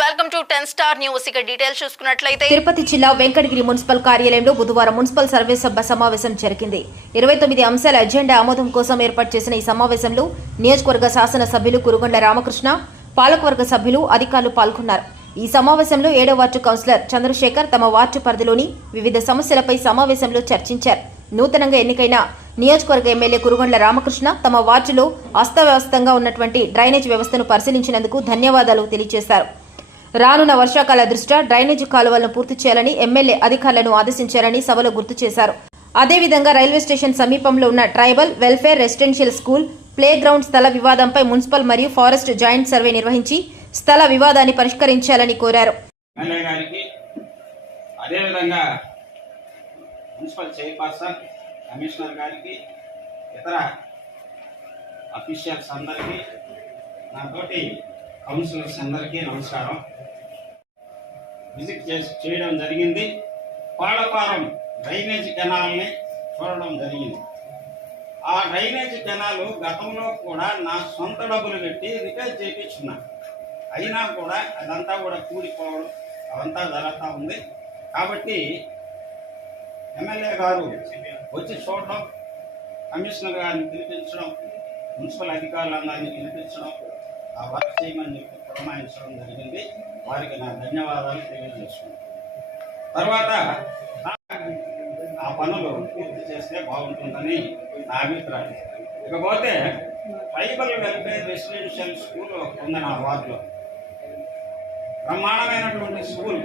Welcome to Ten Star news. ఇక details చూసుకున్నట్లయితే తిరుపతి జిల్లా వెంకటగిరి మున్సిపల్ కార్యాలయంలో బుధవారం మున్సిపల్ సర్వే సభ సమావేశం జరిగింది. ఇరవై తొమ్మిది అంశాల ఎజెండా ఆమోదం కోసం ఏర్పాటు చేసిన ఈ సమావేశంలో నియోజకవర్గ శాసన సభ్యులు కురుగొండ రామకృష్ణ పాలకవర్గ సభ్యులు అధికారులు పాల్గొన్నారు. ఈ సమావేశంలో ఏడో వార్డు కౌన్సిలర్ చంద్రశేఖర్ తమ వార్డు పరిధిలోని వివిధ సమస్యలపై సమావేశంలో చర్చించారు. నూతనంగా ఎన్నికైన నియోజకవర్గ ఎమ్మెల్యే కురుగొండ్ల రామకృష్ణ తమ వార్డులో అస్తవ్యవస్థంగా ఉన్నటువంటి డ్రైనేజ్ వ్యవస్థను పరిశీలించినందుకు ధన్యవాదాలు తెలియజేశారు. రానున్న వర్షాకాల దృష్ట్యా డ్రైనేజీ కాలువలను పూర్తి చేయాలని ఎమ్మెల్యే అధికారులను ఆదేశించారని సభలో గుర్తు చేశారు. అదేవిధంగా రైల్వే స్టేషన్ సమీపంలో ఉన్న tribal welfare residential school play ground స్థల వివాదంపై మున్సిపల్ మరియు ఫారెస్ట్ జాయింట్ సర్వే నిర్వహించి స్థల వివాదాన్ని పరిష్కరించాలని కోరారు. అదేవిధంగా మున్సిపల్ చైర్పర్సన్ కమిషనర్ గారికి ఇతర అఫీషియల్స్ అందరికీ నాతోటి కౌన్సిలర్స్ అందరికీ నమస్కారం. విజిట్ చేసి చేయడం జరిగింది. పాడపారం డ్రైనేజ్ కెనాల్ని చూడడం జరిగింది. ఆ డ్రైనేజ్ కెనాలు గతంలో కూడా నా సొంత డబ్బులు పెట్టి రిపేర్ చేయించున్నా. అయినా కూడా అదంతా కూడా కూలిపోవడం అదంతా జరుగుతూ ఉంది. కాబట్టి ఎమ్మెల్యే గారు వచ్చి చూడడం కమిషనర్ గారిని పిలిపించడం మున్సిపల్ అధికారులందరినీ పిలిపించడం ఆ వర్క్ చేయమని చెప్పి పురమాయించడం జరిగింది. వారికి నా ధన్యవాదాలు తెలియజేస్తున్నాను. తర్వాత ఆ పనులు పూర్తి చేస్తే బాగుంటుందని నా అభిప్రాయం. ఇకపోతే ట్రైబల్ వెల్ఫేర్ రెసిడెన్షియల్ స్కూల్ ఉంది నా వార్డులో. బ్రహ్మాండమైనటువంటి స్కూల్.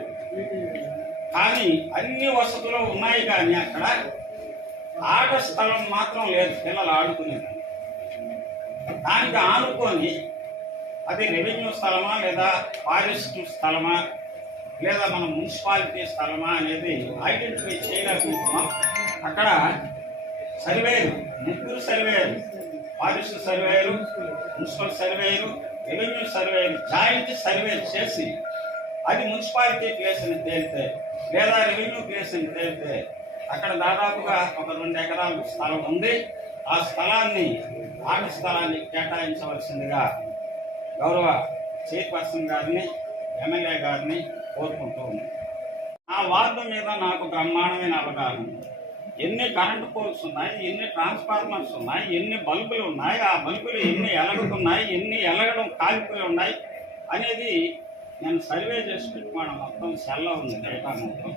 కానీ అన్ని వసతులు ఉన్నాయి కానీ అక్కడ ఆట స్థలం మాత్రం లేదు. పిల్లలు ఆడుకునేది దానికి ఆనుకొని అది రెవెన్యూ స్థలమా లేదా ఫారెస్ట్ స్థలమా లేదా మన మున్సిపాలిటీ స్థలమా అనేది ఐడెంటిఫై చేయలేకపోతున్నాం. అక్కడ సర్వేలు ముగ్గురు సర్వేలు ఫారెస్ట్ సర్వేలు మున్సిపల్ సర్వేలు రెవెన్యూ సర్వేలు జాయింట్ సర్వే చేసి అది మున్సిపాలిటీ ప్లేస్ అని తేలితే లేదా రెవెన్యూ ప్లేస్ అని తేలితే అక్కడ దాదాపుగా ఒక రెండు ఎకరాల స్థలం ఉంది. ఆ స్థలాన్ని ఆట స్థలాన్ని కేటాయించవలసిందిగా గౌరవ చైర్పర్సన్ గారిని ఎమ్మెల్యే గారిని కోరుకుంటూ ఉంది ఆ వార్డు మీద నాకు బ్రహ్మాండమైన అవగాహన. ఎన్ని కరెంటు పోల్స్ ఉన్నాయి ఎన్ని ట్రాన్స్ఫార్మర్స్ ఉన్నాయి ఎన్ని బల్బులు ఉన్నాయి ఆ బల్బులు ఎన్ని ఎలగుతున్నాయి ఎన్ని ఎలగడం కాలిపోయి ఉన్నాయి అనేది నేను సర్వే చేసి పెట్టుకోవడం మొత్తం సెల్లో ఉంది డేటా మొత్తం.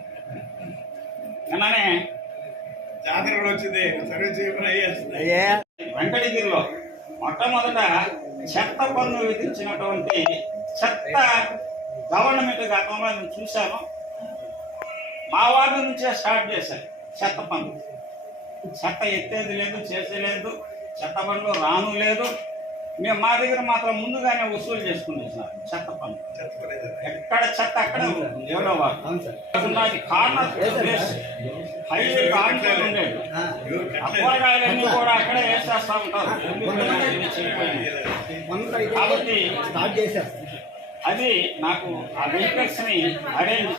నిన్ననే జాతర కూడా వచ్చింది. సర్వే అయ్యేస్తుంది వెంకటగిరిలో మొట్టమొదట చెత్త పన్ను విధించినటువంటి చెత్త గవర్నమెంట్ గతంలో నేను చూశాను. మా వార్డు నుంచే స్టార్ట్ చేశారు చెత్త పన్ను. చెత్త ఎత్తేది లేదు చేసేలేదు చెత్త బండ్లు రాను లేదు. మేము మా దగ్గర మాత్రం ముందుగానే వసూలు చేసుకునేసారు చెత్త పన్ను. ఎక్కడ చెత్త అక్కడే ఎవరో వాళ్ళు కార్నర్ ప్లేస్ హైవే కార్నర్ ఉండేది. కూడా అక్కడే వేసేస్తా ఉంటారు. కాబట్టి స్టార్ట్ చేశారు అది నాకు ఆ వెహికల్స్ని అరేంజ్